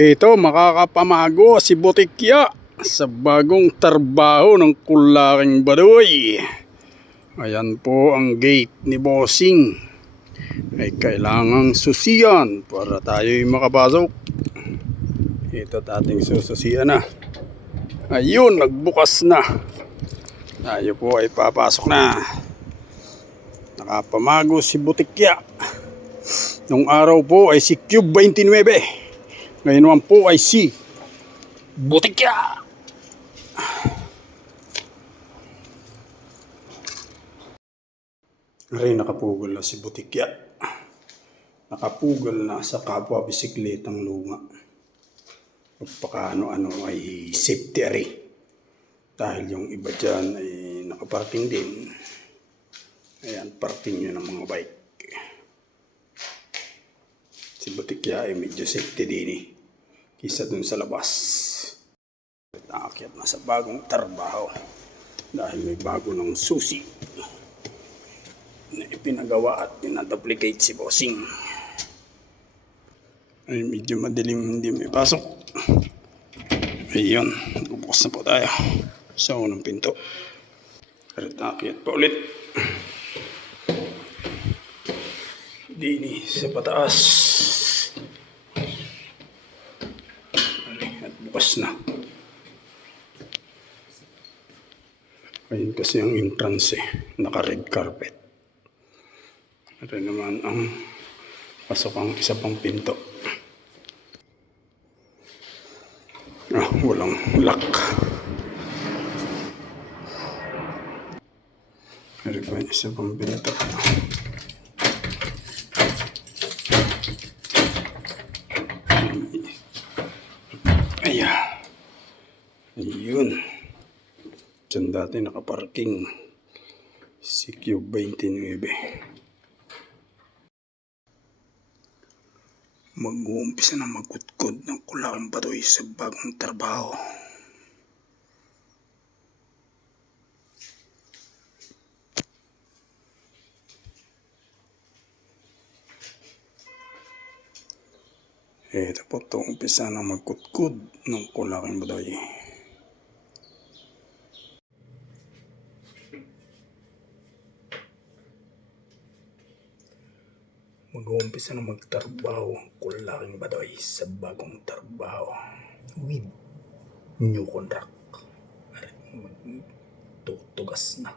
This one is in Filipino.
Ito, makakapamago si Butikya sa bagong trabaho ng Kulaking Baduy. Ayan po ang gate ni Bossing. Ay kailangang susiyan para tayo'y makapasok. Ito ating sususiyan na. Ayun, nagbukas na. Tayo po ay papasok na. Nakapamago si Butikya. Nung araw po ay si Cube 29. Ngayon naman po ay si Butikya. Rin nakapugol na si Butikya. Nakapugol na sa kapwa bisikletang lunga. Pagpakaano-ano ay safety ari. Dahil yung iba dyan ay nakaparking din. Ayan, parking nyo ng mga bike. Si Butikya ay medyo safety din eh. Kisa dun sa labas. Naakyat na sa bagong trabaho. Dahil may bago ng susi na ipinagawa at pinaduplicate si Bossing. Ay medyo madilim, hindi may pasok. Ayun, bubukas na po tayo sa unang pinto. Naakyat pa ulit. Dini sa pataas. At bukas na. Ayun kasi ang entrance eh. Naka-red carpet. Ito naman ang pasok ang isa pang pinto. Walang lock. Ito pa yung isa pang pinto. Ayan. Ayun. Diyan dati nakaparking si Cube 29. Mag-uumpisa na magkutkod ng Kulaking Baduy sa bagong trabaho. Ito po ito, umpisa na magkutkod ng Kulaking Baduy. Mag-uumpisa na magtrabaho ang Kulaking Baduy sa bagong trabaho with new contract. Magtutugas na.